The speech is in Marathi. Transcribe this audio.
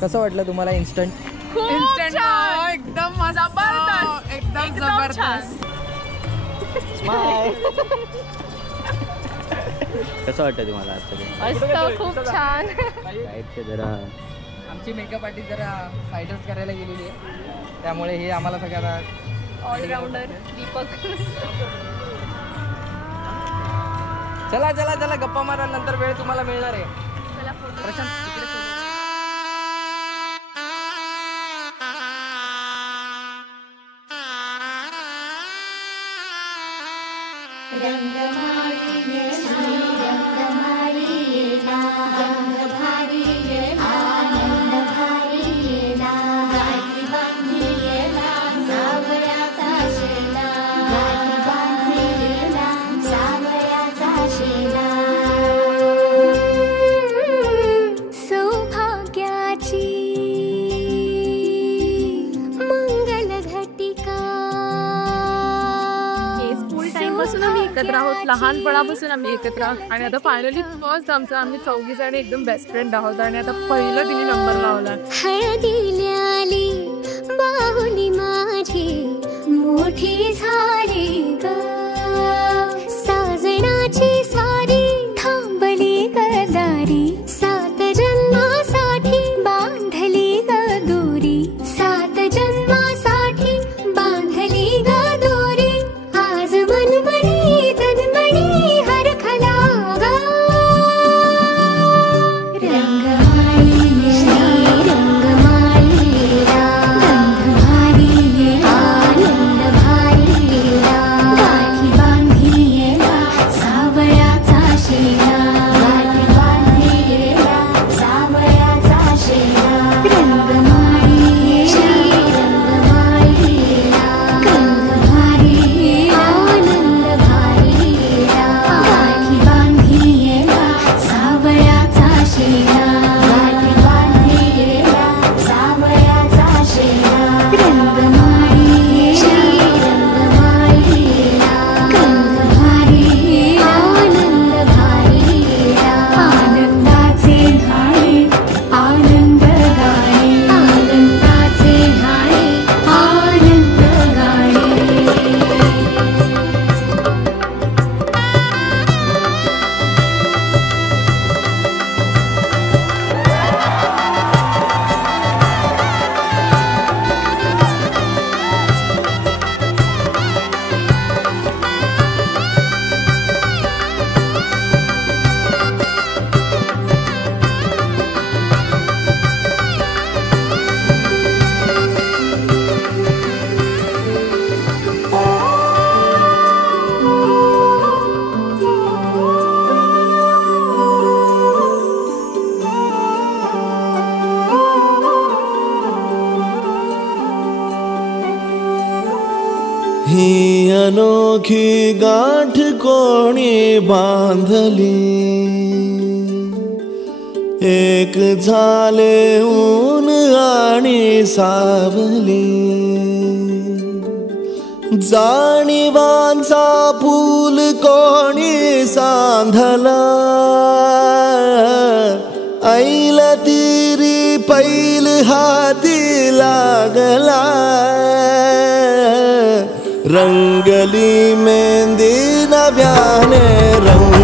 कसं वाटलं तुम्हाला इन्स्टंट? इन्स्टंट एकदम जबरदस्त, एकदम जबरदस्त. कसं वाटतं तुम्हाला मस्त, खूप छान. जरा आमची मेकअप आर्टिस्ट जरा साईडच करायला गेलेली आहे, त्यामुळे हे आम्हाला सगळ्यांना ऑलराऊंडर दीपक. चला चला चला गप्पा मारा, नंतर वेळ तुम्हाला मिळणार आहे. प्रशांत तिकडे चला. एकत्र आहोत, लहानपणापासून आम्ही एकत्र आहोत आणि आता फायनली फर्स्ट आमचं आम्ही 4 जण एकदम बेस्ट फ्रेंड आहोत आणि आता पहिलं तिने नंबर लावला. बाहुली माझी मोठी झाली ग, साजणाची सारी थांबली गदारी, 7 जन्मासाठी बांधली ग दोरी, 7 जन्मासाठी बांधली ग दोरी, आज मनमणी तन्मणी हरखला ग. रंगमाळी रंगमाळी गंध भारी आनंद भारी, गाठी बांधी सावळ्याचा शेला, गाठी बांधी सावळ्याचा शेला. रंगमाळी रंगमाळी गंध भारी आनंद भारी, गाठी बांधी सावळ्याचा शेला, गाठी बांधी सावळ्याचा शेला. रंगमाळी रंगमाळी गंध भारी आनंद भारी, आनंदाचे धाळे आनंद गाणे, आनंदाचे धाळे आनंद गाणे. ही अनोखी गाठ कोणी बांधली, एक झाले ऊन आणि सावली, जाणीवांचा पूल कोणी सांधला, ऐल तिरी पैल हाती लागला, रंगली मेहंदी नव्याने रंग